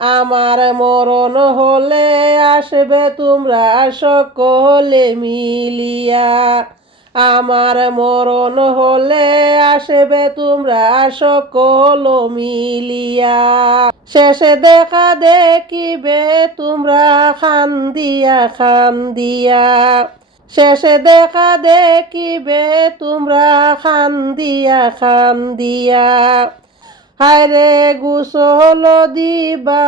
আমার মরণ হলে আসবে তোমরা সকলে মিলিয়া। আমার মরণ হলে আসবে তোমরা সকল মিলিয়া। শেষে দেখা দেখিবে তোমরা খান্দিয়া খান্দিয়া। শেষে দেখা দেখিবে তোমরা খান্দিয়া খান্দিয়া। হায়রে গোসল দিবা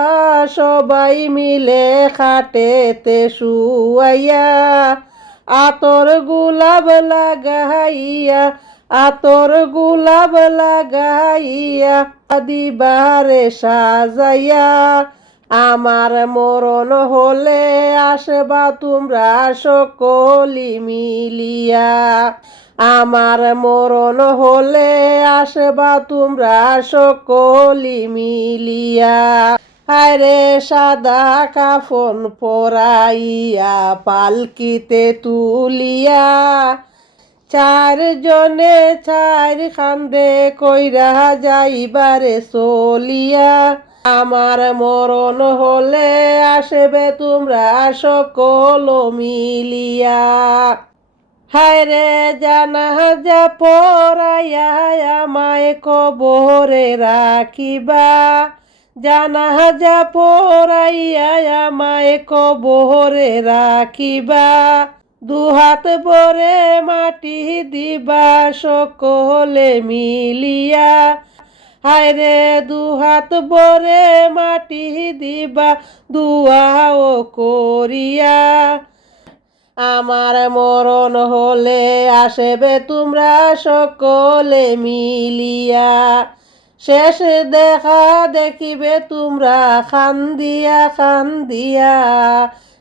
সবাই মিলে খাটেতে শুয়াইয়া। আতর গোলাপ লাগাইয়া, আতর গোলাপ লাগাইয়া দিবারে সাজাইয়া। আমার মরণ হলে আসবা তোমরা সকলি মিলিয়া। আমার মরণ হলে আসবা তোমরা সকলি মিলিয়া। হায়রে সাদা কাফন পরাইয়া পালকিতে তুলিয়া। চারজনে চার খান্দে কইরা যাইবারে চলিয়া। আমার মরণ হলে আসবে তোমরা সকল মিলিয়া। হায়রে জানাজা পরাইয়া আমায় কবরে রাখিবা। জানাজা পরাইয়া আমায় কবরে রাখিবা। দুহাত ভরে মাটি দিবা সকলে মিলিয়া। হায়রে দুহাত ভরে মাটি দিবা দুয়াও করিয়া। আমার মরণ হলে আসবে তোমরা সকলে মিলিয়া। শেষ দেখা দেখিবে তোমরা খান্দিয়া খান্দিয়া।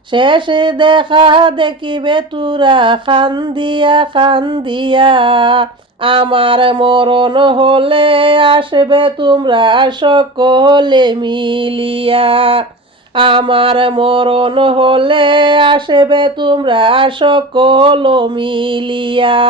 শেষ দেখা দেখিবে তোরা খান্দিয়া খান্দিয়া। আমার মরণ হলে আসবে তোমরা সকলে মিলিয়া। আমার মরণ হলে আসবে তোমরা সকল মিলিয়া।